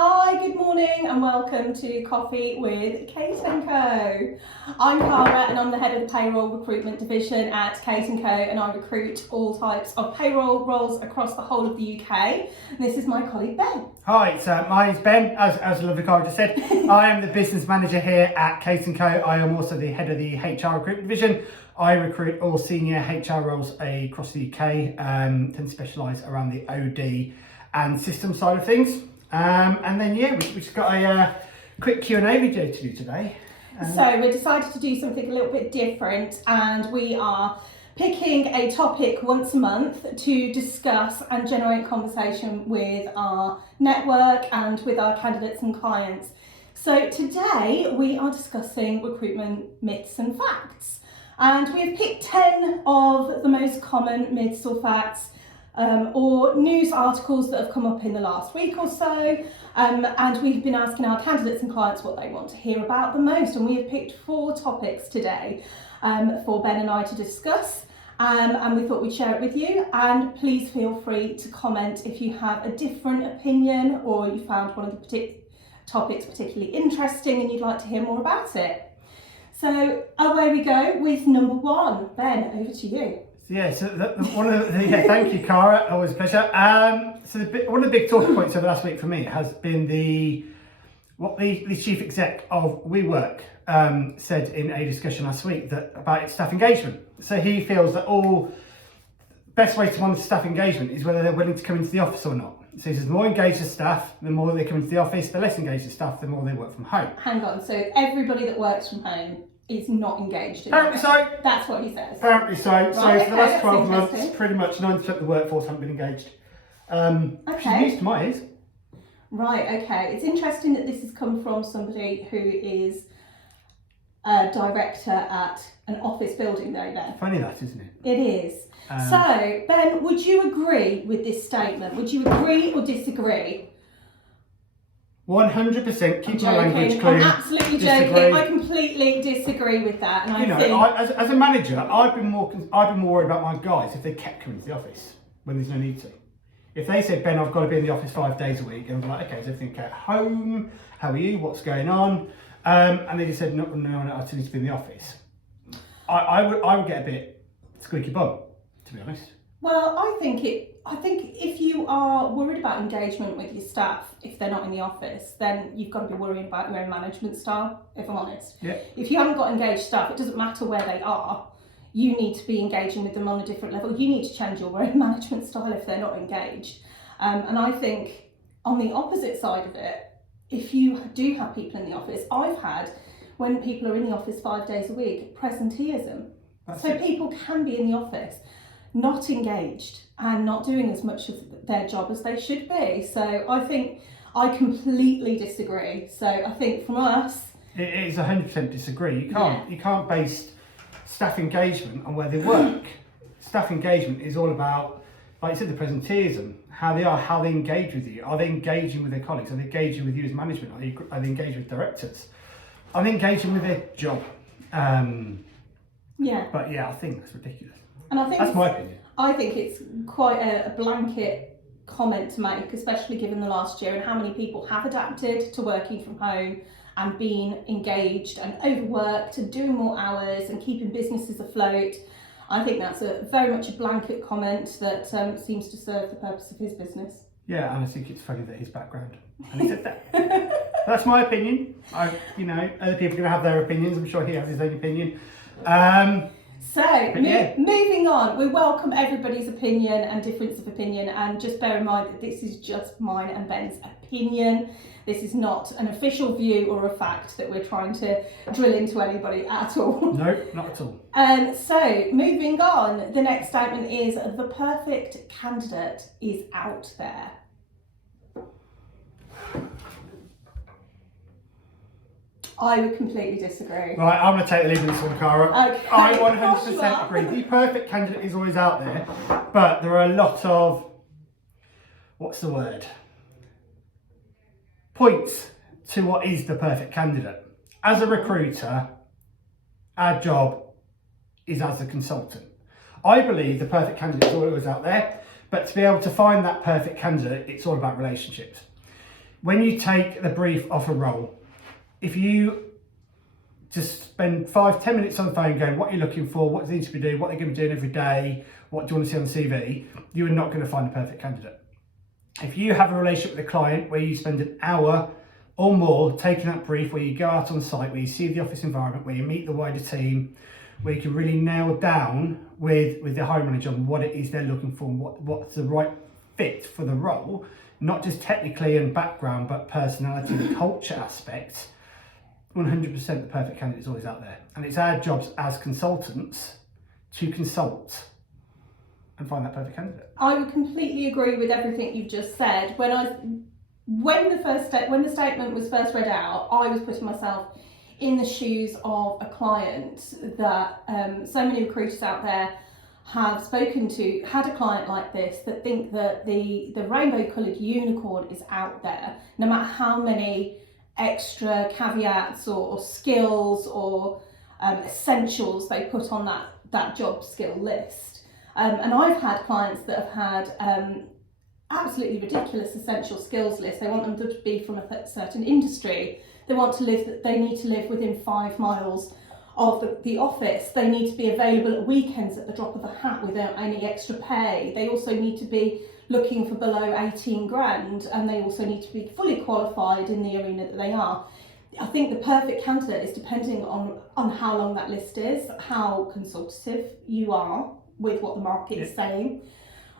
Hi, good morning and welcome to Coffee with Kate+Co. I'm Cara and I'm the head of the payroll recruitment division at Kate+Co, and I recruit all types of payroll roles across the whole of the UK. And this is my colleague Ben. Hi, my name's Ben, as lovely Cara just said. I am the business manager here at Kate+Co. I am also the head of the HR recruitment division. I recruit all senior HR roles across the UK, tend to specialise around the OD and system side of things. And then we've just got a quick Q&A video to do today. So we decided to do something a little bit different, and we are picking a topic once a month to discuss and generate conversation with our network and with our candidates and clients. So today we are discussing recruitment myths and facts, and we have picked 10 of the most common myths or facts or news articles that have come up in the last week or so, and we've been asking our candidates and clients what they want to hear about the most, and we have picked 4 topics today for Ben and I to discuss, and we thought we'd share it with you. And please feel free to comment if you have a different opinion or you found one of the topics particularly interesting and you'd like to hear more about it. So away we go with number 1. Ben, over to you. Thank you, Cara. Always a pleasure. One of the big talking points over last week for me has been what the chief exec of WeWork said in a discussion last week about its staff engagement. So he feels that best way to monitor staff engagement is whether they're willing to come into the office or not. So he says the more engaged the staff, the more they come into the office. The less engaged the staff, the more they work from home. Hang on. So everybody that works from home is not engaged in Apparently so. That's what he says. Apparently so. Right, So for the last 12 months, pretty much 90% of the workforce haven't been engaged. Which is news to my ears. Right, okay. It's interesting that this has come from somebody who is a director at an office building though, Ben. Funny that, isn't it? It is. So, Ben, would you agree with this statement? Would you agree or disagree? 100%. Keep my language clear. I'm absolutely joking. I completely disagree with that. And as a manager, I've been more worried about my guys if they kept coming to the office when there's no need to. If they said, Ben, I've got to be in the office 5 days a week, and I'm like, okay, is everything at home? How are you? What's going on? And they just said, no, I still need to be in the office. I would get a bit squeaky bum, to be honest. Well, I think if you are worried about engagement with your staff, if they're not in the office, then you've got to be worrying about your own management style, if I'm honest. Yeah. If you haven't got engaged staff, it doesn't matter where they are, you need to be engaging with them on a different level. You need to change your own management style if they're not engaged. And I think on the opposite side of it, if you do have people in the office, I've had, when people are in the office 5 days a week, presenteeism. People can be in the office not engaged and not doing as much of their job as they should be. So I think I completely disagree. So I think from us, it is 100% disagree. You can't base staff engagement on where they work. Staff engagement is all about, like you said, the presenteeism, how they engage with you. Are they engaging with their colleagues? Are they engaging with you as management? Are they engaging with directors? Are they engaging with their job? But I think that's ridiculous. And I think that's my opinion. I think it's quite a blanket comment to make, especially given the last year and how many people have adapted to working from home and being engaged and overworked and doing more hours and keeping businesses afloat. I think that's very much a blanket comment that seems to serve the purpose of his business. Yeah, and I think it's funny that his background. And he said that. That's my opinion. Other people are going to have their opinions. I'm sure he has his own opinion. Moving on, we welcome everybody's opinion and difference of opinion, and just bear in mind that this is just mine and Ben's opinion. This is not an official view or a fact that we're trying to drill into anybody at all. No, not at all. So moving on, the next statement is the perfect candidate is out there. I would completely disagree. Right, I'm going to take the lead in this one, Cara. Okay. I 100% agree. The perfect candidate is always out there, but there are a lot of, points to what is the perfect candidate. As a recruiter, our job is as a consultant. I believe the perfect candidate is always out there, but to be able to find that perfect candidate, it's all about relationships. when you take the brief off a role, if you just spend 5-10 minutes on the phone going, what are you looking for, what do they need to be doing, what they're going to be doing every day, what do you want to see on the CV, you are not going to find the perfect candidate. If you have a relationship with a client where you spend an hour or more taking that brief, where you go out on site, where you see the office environment, where you meet the wider team, where you can really nail down with the hiring manager on what it is they're looking for and what's the right fit for the role, not just technically and background, but personality and culture aspects, 100% the perfect candidate is always out there. And it's our jobs as consultants to consult and find that perfect candidate. I would completely agree with everything you've just said. When the statement was first read out, I was putting myself in the shoes of a client that so many recruiters out there have spoken to, had a client like this, that think that the rainbow coloured unicorn is out there, no matter how many extra caveats or skills or essentials they put on that job skill list. And I've had clients that have had absolutely ridiculous essential skills lists. They want them to be from a certain industry. They need to live within 5 miles of the office. They need to be available at weekends at the drop of a hat without any extra pay. They also need to be looking for below 18 grand, and they also need to be fully qualified in the arena that they are. I think the perfect candidate is depending on how long that list is, how consultative you are with what the market is saying.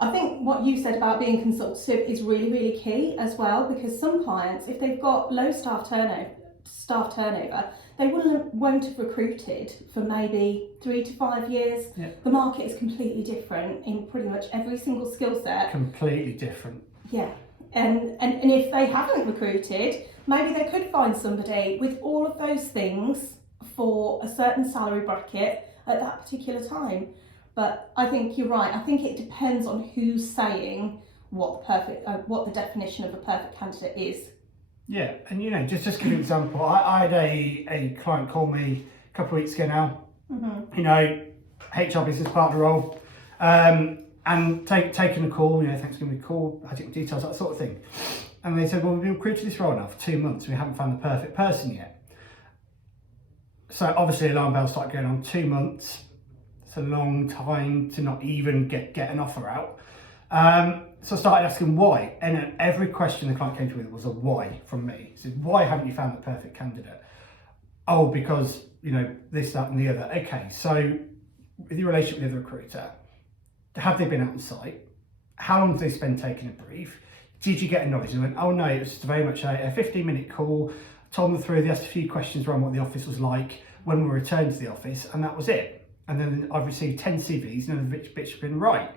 I think what you said about being consultative is really, really key as well, because some clients, if they've got low staff turnover, they won't have recruited for maybe 3 to 5 years. Yeah. The market is completely different in pretty much every single skill set. Completely different. Yeah. And if they haven't recruited, maybe they could find somebody with all of those things for a certain salary bracket at that particular time. But I think you're right. I think it depends on who's saying what the definition of a perfect candidate is. Yeah, and just give you an example. I had a client call me a couple of weeks ago now. Mm-hmm. HR business partner role, and taking a call. Thanks for giving me a call. I took details, that sort of thing. And they said, well, we've been recruiting this role now for 2 months. We haven't found the perfect person yet. So obviously, alarm bells start going on. 2 months. It's a long time to not even get an offer out. So I started asking why, and every question the client came to me with was a why from me. He said, why haven't you found the perfect candidate? Oh, because, this, that and the other. Okay, so with your relationship with the recruiter, have they been out on site? How long did they spend taking a brief? Did you get a knowledge? And they went, oh no, it was just very much a 15-minute call. I told them through, they asked a few questions around what the office was like when we returned to the office, and that was it. And then I've received 10 CVs, none of which have been right.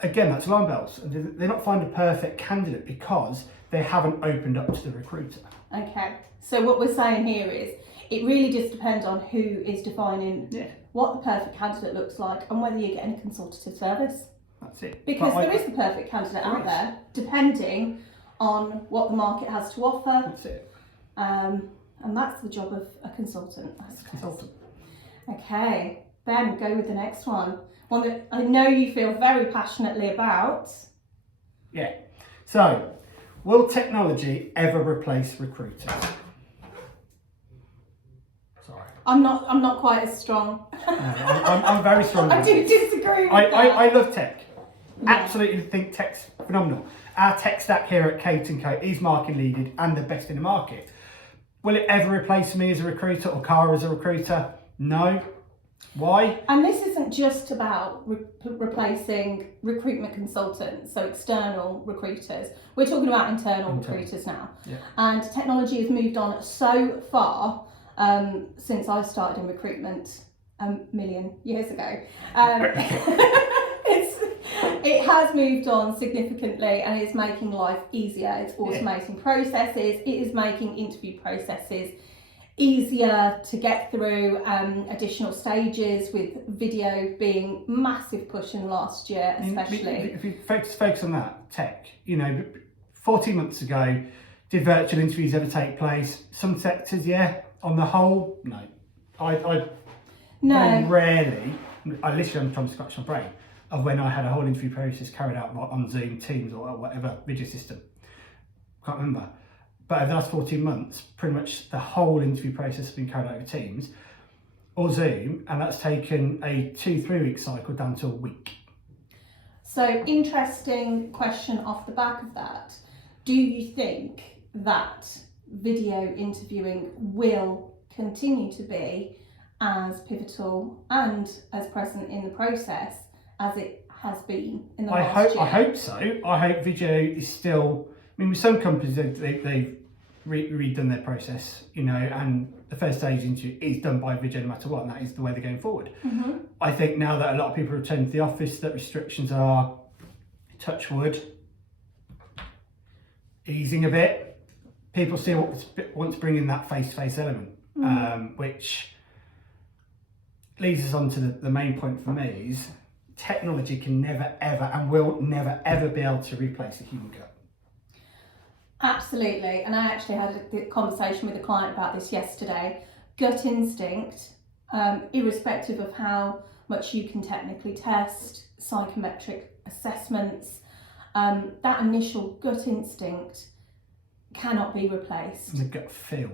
Again, that's alarm bells. They're not finding a perfect candidate because they haven't opened up to the recruiter. Okay, so what we're saying here is it really just depends on who is defining what the perfect candidate looks like and whether you're getting a consultative service. That's it. Because there is the perfect candidate out there, depending on what the market has to offer. That's it. And that's the job of a consultant. Consultant. Okay, Ben, go with the next one. One that I know you feel very passionately about. Yeah. So, will technology ever replace recruiters? Sorry. I'm not quite as strong. No, I'm very strong. I do disagree with that. I love tech. Yeah. Absolutely think tech's phenomenal. Our tech stack here at Kate+Co is market leading and the best in the market. Will it ever replace me as a recruiter or Cara as a recruiter? No. Why? And this isn't just about replacing recruitment consultants, so external recruiters. We're talking about internal recruiters now. Yeah. And technology has moved on so far since I started in recruitment a million years ago. It has moved on significantly, and it's making life easier. It's automating processes. It is making interview processes easier to get through, additional stages, with video being massive push in last year, especially. If you focus on that, tech, 14 months ago, did virtual interviews ever take place? Some sectors, yeah. On the whole, no. I very rarely, I'm trying to scratch my brain, of when I had a whole interview process carried out on Zoom, Teams or whatever video system. can't remember. But over the last 14 months, pretty much the whole interview process has been carried out over Teams or Zoom, and that's taken a 2-3 week cycle down to a week. So, interesting question off the back of that. Do you think that video interviewing will continue to be as pivotal and as present in the process as it has been in the last year? I hope so. I hope video is still. I mean, with some companies, they've redone their process, and the first stage interview is done by video no matter what, and that is the way they're going forward. Mm-hmm. I think now that a lot of people return to the office, that restrictions are, touch wood, easing a bit. People still want to bring in that face-to-face element, which leads us on to the main point for me is technology can never, ever, and will never, ever be able to replace a human gut. Absolutely, and I actually had a conversation with a client about this yesterday. Gut instinct, irrespective of how much you can technically test, psychometric assessments, that initial gut instinct cannot be replaced. And the gut feel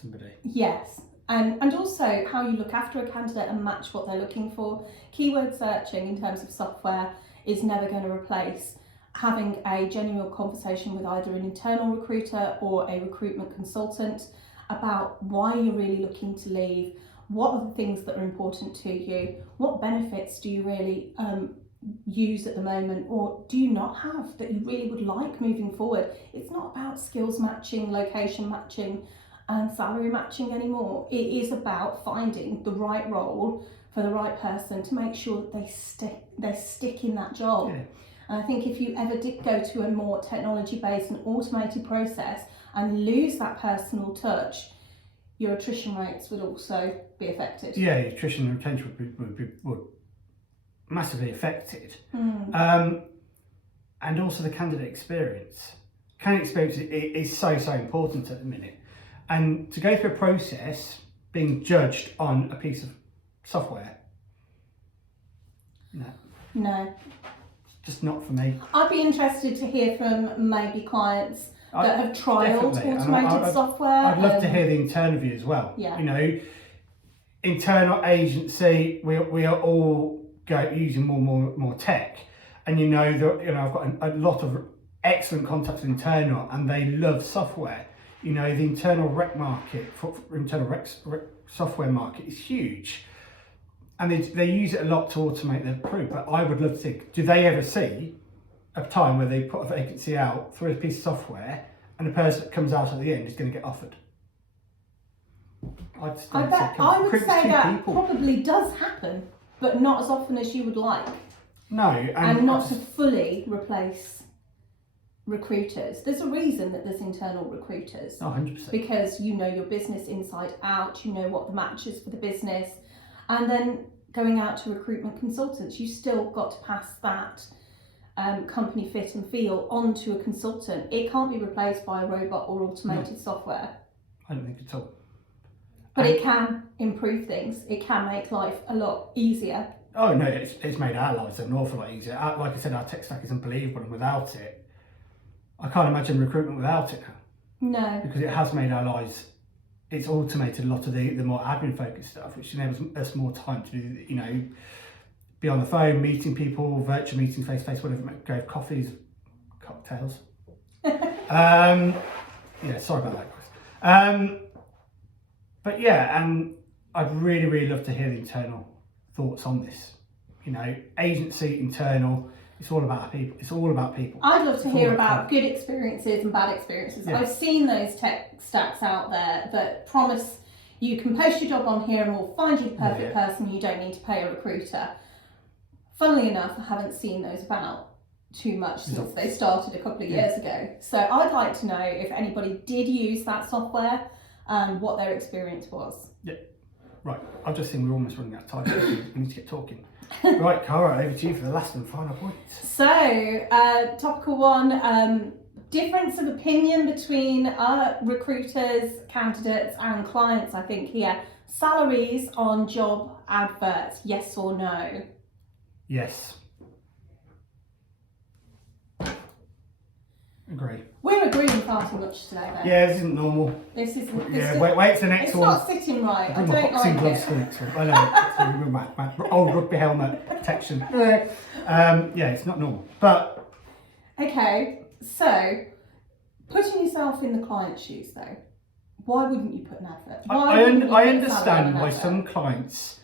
somebody. Yes, and also how you look after a candidate and match what they're looking for. Keyword searching in terms of software is never going to replace having a genuine conversation with either an internal recruiter or a recruitment consultant about why you're really looking to leave, what are the things that are important to you, what benefits do you really use at the moment or do you not have that you really would like moving forward. It's not about skills matching, location matching and salary matching anymore. It is about finding the right role for the right person to make sure that they stick in that job. Yeah. And I think if you ever did go to a more technology-based and automated process and lose that personal touch, your attrition rates would also be affected. Yeah, attrition and retention would massively affected. And also the candidate experience. Candidate experience is so important at the minute. And to go through a process being judged on a piece of software, No. Just not for me. I'd be interested to hear from maybe clients that have trialled Definitely. automated software. I'd love to hear the internal view as well. Yeah. Internal agency, we are all using more tech, and I've got a lot of excellent contacts internal, and they love software. The internal rec market, internal rec software market is huge. And they use it a lot to automate their recruit, but I would love to see, do they ever see a time where they put a vacancy out through a piece of software and the person that comes out at the end is going to get offered? I would say that probably does happen, but not as often as you would like. No. And not to fully replace recruiters. There's a reason that there's internal recruiters. 100%. Because you know your business inside out, you know what the match is for the business. And then going out to recruitment consultants, you still got to pass that company fit and feel onto a consultant. It can't be replaced by a robot or automated software. I don't think at all. But it can improve things. It can make life a lot easier. Oh no, it's made our lives an awful lot easier. Like I said, our tech stack is unbelievable, and without it, I can't imagine recruitment without it now. No. Because it has made our lives. It's automated a lot of the more admin focused stuff, which enables us more time to do, be on the phone, meeting people, virtual meetings, face to face, whatever, go coffees, cocktails. Sorry about that, guys. But yeah, and I'd really, really love to hear the internal thoughts on this. Agency, internal, it's all about people. It's all about people. I'd love to hear about good experiences and bad experiences. Yeah. I've seen those tech stacks out there that promise you can post your job on here and we'll find you the perfect person. You don't need to pay a recruiter. Funnily enough, I haven't seen those about too much since they started a couple of years ago. So I'd like to know if anybody did use that software and what their experience was. Yeah. Right, I've just seen we're almost running out of time. We need to get talking. Right, Cara, over to you for the last and final points. So, topical one, difference of opinion between recruiters, candidates and clients, I think here. Salaries on job adverts, yes or no? Yes. Agree. We're agreeing far too much today, though. Yeah, this isn't normal. This isn't. Yeah, wait for the next it's one. It's not sitting right. I Bring don't my boxing like gloves it. for the next one. I know. my old rugby helmet protection. Yeah, it's not normal. But Okay, so putting yourself in the client's shoes, though, why wouldn't you put an advert? I understand why some clients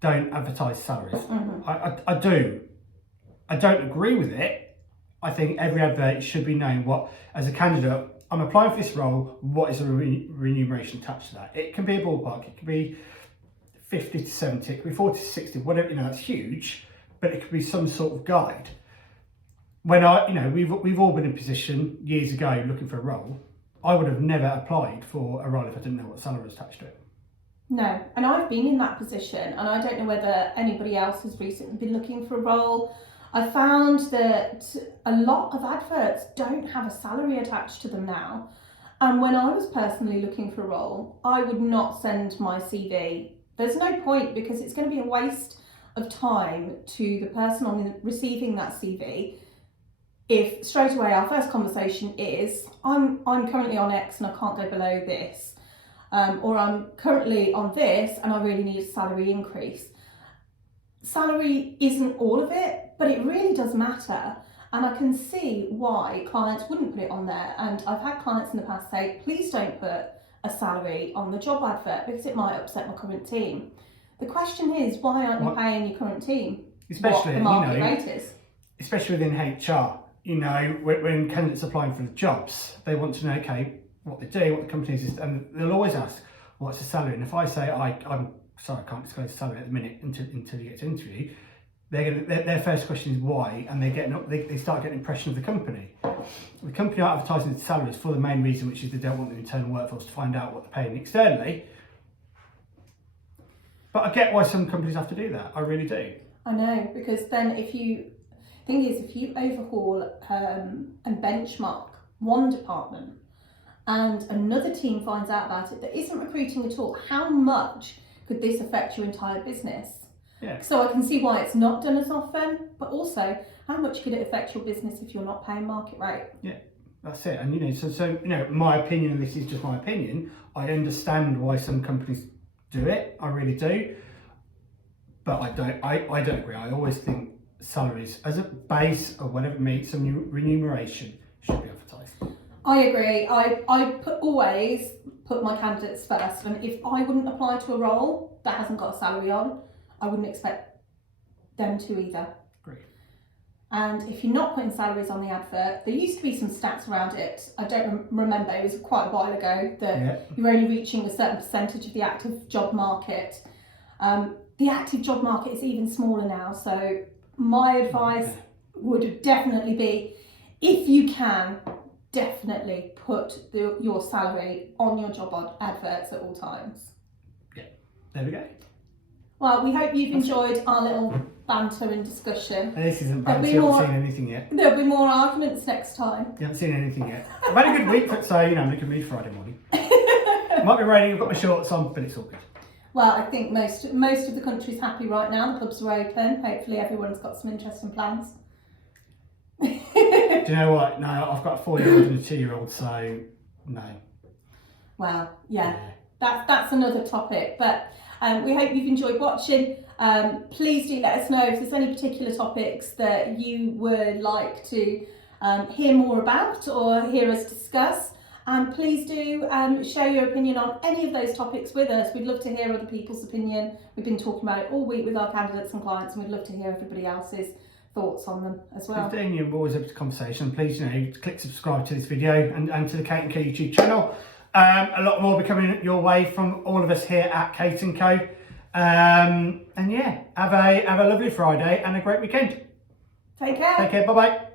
don't advertise salaries. Mm-hmm. I do. I don't agree with it. I think every advert should be known what, as a candidate, I'm applying for this role, what is the remuneration attached to that? It can be a ballpark, it can be 50 to 70, it can be 40 to 60, whatever, that's huge, but it could be some sort of guide. When we've all been in a position years ago looking for a role, I would have never applied for a role if I didn't know what salary was attached to it. No, and I've been in that position, and I don't know whether anybody else has recently been looking for a role. I found that a lot of adverts don't have a salary attached to them now. And when I was personally looking for a role, I would not send my CV. There's no point, because it's going to be a waste of time to the person receiving that CV if straight away our first conversation is, I'm currently on X and I can't go below this. Or I'm currently on this and I really need a salary increase. Salary isn't all of it, but it really does matter. And I can see why clients wouldn't put it on there. And I've had clients in the past say, please don't put a salary on the job advert because it might upset my current team. The question is, why aren't you paying your current team what the market rate is? Especially within HR, when candidates are applying for the jobs, they want to know, okay, what they do, what the company is, and they'll always ask, what's the salary? And if I say, I'm sorry, I can't disclose the salary at the minute until you get to interview, their first question is why, and they start getting an impression of the company. The company are advertising the salaries for the main reason, which is they don't want the internal workforce to find out what they're paying externally. But I get why some companies have to do that. I really do. I know, because then if you overhaul and benchmark one department and another team finds out about it that isn't recruiting at all, how much could this affect your entire business? Yeah. So I can see why it's not done as often, but also how much could it affect your business if you're not paying market rate? Yeah, that's it. And so my opinion, and this is just my opinion, I understand why some companies do it. I really do. But I don't agree. I always think salaries as a base or whatever meets some remuneration should be advertised. I agree. I always put my candidates first, and if I wouldn't apply to a role that hasn't got a salary on, I wouldn't expect them to either. Great. And if you're not putting salaries on the advert, there used to be some stats around it. I don't remember, it was quite a while ago, that you're only reaching a certain percentage of the active job market. The active job market is even smaller now, so my advice would definitely be, if you can, definitely put your salary on your job adverts at all times. Yeah, there we go. Well, we hope you've enjoyed our little banter and discussion. This isn't banter, you haven't seen anything yet. There'll be more arguments next time. You haven't seen anything yet. I've had a good week, so I'm looking at me Friday morning. Might be raining, I've got my shorts on, but it's all good. Well, I think most of the country's happy right now. The pubs are open. Hopefully everyone's got some interesting plans. Do you know what? No, I've got a 4-year-old and a 2-year-old, so no. Well, yeah. That's another topic. But we hope you've enjoyed watching. Please do let us know if there's any particular topics that you would like to hear more about or hear us discuss. And please do share your opinion on any of those topics with us. We'd love to hear other people's opinion. We've been talking about it all week with our candidates and clients, and we'd love to hear everybody else's thoughts on them as well. You're always open to conversation. Please, click subscribe to this video and to the Kate+Co YouTube channel. A lot more will be coming your way from all of us here at Kate+Co. And yeah, have a lovely Friday and a great weekend. Take care. Take care. Bye bye.